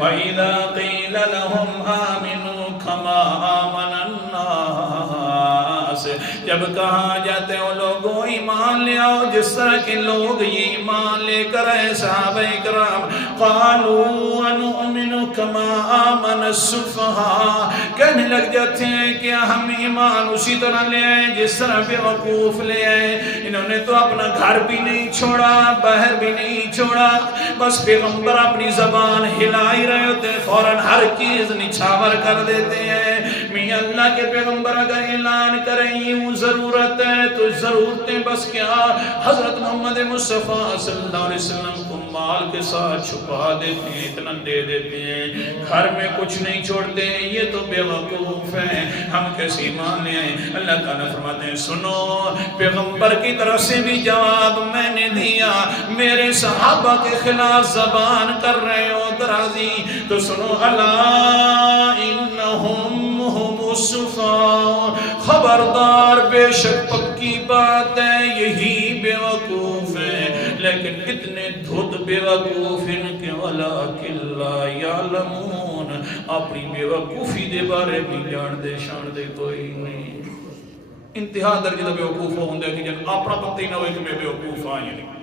وَإِذَا قِيلَ لَهُمْ آمِنُوا كَمَا آمَنَ النَّاسِ جب کہا جاتے ہیں لوگوں ایمان لے آؤ جس طرح کے لوگ یہ ایمان لے کر آئے صحابہ کرام قالوا وَنُؤْمِنُ كَمَا آمَنَ السُّفَهَاءُ کہنے لگ جاتے ہیں کہ ہم ایمان اسی طرح لے آئے جس طرح بیوقوف لے آئے انہوں نے تو اپنا گھر بھی نہیں چھوڑا باہر بھی نہیں چھوڑا بس پیغمبر اپنی زبان ہلا ہی رہے ہوتے ہیں فوراً ہر چیز نچھاور کر دیتے ہیں میاں اللہ کے پیغمبر اگر اعلان کریں یوں ضرورت ہے تو ضرورتیں بس کیا حضرت محمد مصطفیٰ صلی اللہ علیہ وسلم کو مال کے ساتھ چھپا دیتے ہیں اتنا دے دیتے ہیں گھر میں کچھ نہیں چھوڑتے ہیں یہ تو بے وقوف ہیں ہم کیسے ایمان لے آئیں اللہ تعالیٰ فرماتے ہیں سنو پیغمبر کی طرف سے بھی جواب میں نے دیا میرے صحابہ کے خلاف زبان کر رہے ہو درازی تو سنو الا انہم ہم الصفاء خبردار بے شک پکی بات ہے یہی بے وقوف ہیں لیکن اتنے دھد بے وقوف ان کے ولیکن لا یعلمون اپنی بے وقوفی دے بارے بھی جان دے شان دے کوئی نہیں انتہا درجہ بے وقوف ہوں دے کہ جن اپنا پتہ ہی نہ ہوئے کہ میں بے وقوف آئیں